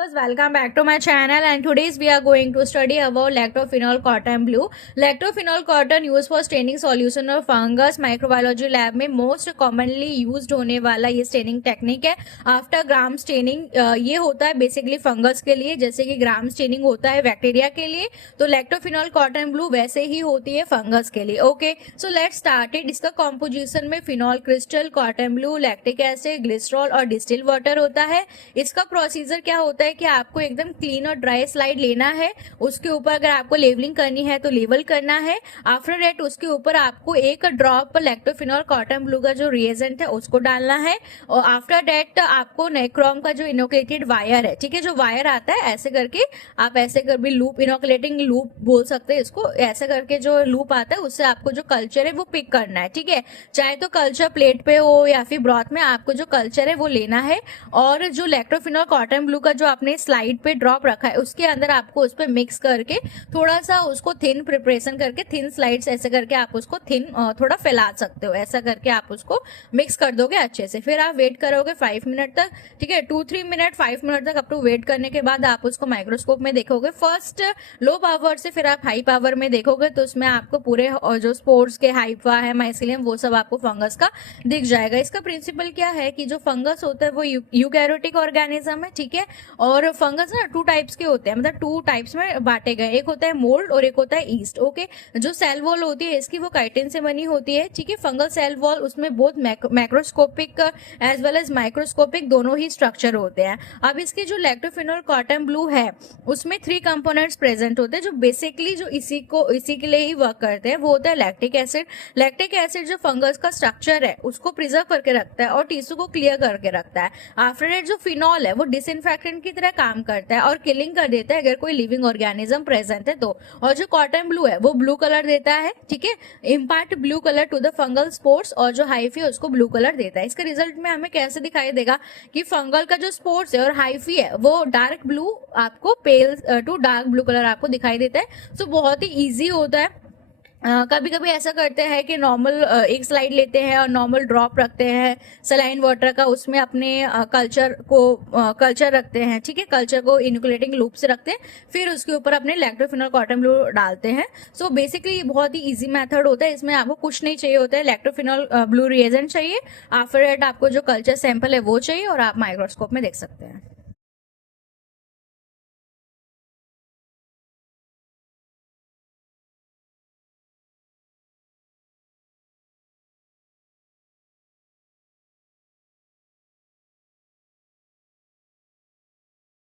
Welcome back to my channel, and today's we are going to study about lactophenol cotton blue. Lactophenol cotton used for staining solution of fungus. Microbiology lab में most commonly used होने वाला ये staining technique है after gram staining. ये होता है basically fungus के लिए, जैसे कि ग्राम स्टेनिंग होता है बैक्टीरिया के लिए, तो लैक्टोफिनॉल कॉटन ब्लू वैसे ही होती है फंगस के लिए। Okay, so let's start it. इसका कॉम्पोजिशन में phenol crystal, cotton blue, lactic acid, glycerol और डिस्टिल वाटर होता है। इसका प्रोसीजर क्या होता है कि आपको एकदम क्लीन और ड्राई स्लाइड लेना है, उसके ऊपर अगर आपको लेवलिंग करनी है तो लेवल करना है। आफ्टर दैट उसके ऊपर आपको एक ड्रॉप लैक्टोफिनॉल कॉटन ब्लू का जो रिएजेंट है उसको डालना है, और आफ्टर दैट आपको नाइक्रोम का जो इनोकुलेटेड वायर है, ठीक है, जो वायर आता है ऐसे करके, आप ऐसे कर भी लूप, इनोकुलेटिंग लूप बोल सकते हैं इसको, ऐसे करके जो लूप आता है उससे आपको जो कल्चर है वो पिक करना है। ठीक है, चाहे तो कल्चर प्लेट पे हो या फिर ब्रॉथ में, आपको जो कल्चर है वो लेना है, और जो लैक्टोफिनॉल कॉटन ब्लू का जो आपने स्लाइड पे ड्रॉप रखा है उसके अंदर आपको उस पर मिक्स करके थोड़ा सा उसको थिन प्रिपरेशन करके, थिन स्लाइड्स ऐसे करके आप उसको थिन थोड़ा फैला सकते हो, ऐसा करके आप उसको मिक्स कर दोगे अच्छे से। फिर आप वेट करोगे 5 मिनट तक, ठीक है, 2-3 मिनट 5 मिनट तक अप टू वेट करने के बाद आप उसको माइक्रोस्कोप में देखोगे। फर्स्ट लो पावर से फिर आप हाई पावर में देखोगे तो उसमें आपको पूरे जो स्पोर्स के हाइफा है, माइसिलियम, वो सब आपको फंगस का दिख जाएगा। इसका प्रिंसिपल क्या है कि जो फंगस होता है वो यूकैरियोटिक ऑर्गेनिज्म है, ठीक है, और फंगस ना 2 टाइप्स के होते हैं, मतलब 2 टाइप्स में बांटे गए, एक होता है मोल्ड और एक होता है ईस्ट। ओके, जो सेल वॉल होती है इसकी वो काइटिन से बनी होती है, ठीक है। फंगल सेल वॉल उसमें बहुत macroscopic as well as microscopic दोनों ही स्ट्रक्चर होते हैं। अब इसकी जो लैक्टोफिनॉल कॉटन ब्लू है उसमें 3 कंपोनेंट्स प्रेजेंट होते हैं जो बेसिकली जो इसी के लिए ही वर्क करते हैं। वो होता है लैक्टिक एसिड। लैक्टिक एसिड जो फंगस का स्ट्रक्चर है उसको प्रिजर्व करके रखता है और टिश्यू को क्लियर करके रखता है। आफ्टर दैट जो फिनॉल है वो डिसइंफेक्टेंट की तरह काम करता है और किलिंग कर देता है अगर कोई लिविंग ऑर्गेनिज्म प्रेजेंट है तो। और जो कॉटन ब्लू है वो ब्लू कलर देता है, ठीक है, impart blue colour to the fungal spores, और जो हाइफी है उसको ब्लू कलर देता है। इसके रिजल्ट में हमें कैसे दिखाई देगा कि फंगल का जो स्पोर्स है और हाइफी है वो डार्क ब्लू आपको पेल टू डार्क ब्लू कलर आपको दिखाई देता है। सो बहुत ही ईजी होता है। कभी कभी ऐसा करते हैं कि नॉर्मल एक स्लाइड लेते हैं और नॉर्मल ड्रॉप रखते हैं सलाइन वाटर का, उसमें अपने कल्चर रखते हैं, ठीक है, कल्चर को इनोकुलेटिंग लूप से रखते हैं, फिर उसके ऊपर अपने लैक्टोफिनॉल कॉटन ब्लू डालते हैं। सो बेसिकली ये बहुत ही इजी मेथड होता है, इसमें आपको कुछ नहीं चाहिए होता है, लैक्टोफिनॉल ब्लू रिएजेंट चाहिए, आफ्टर दैट आपको जो कल्चर सैंपल है वो चाहिए और आप माइक्रोस्कोप में देख सकते हैं।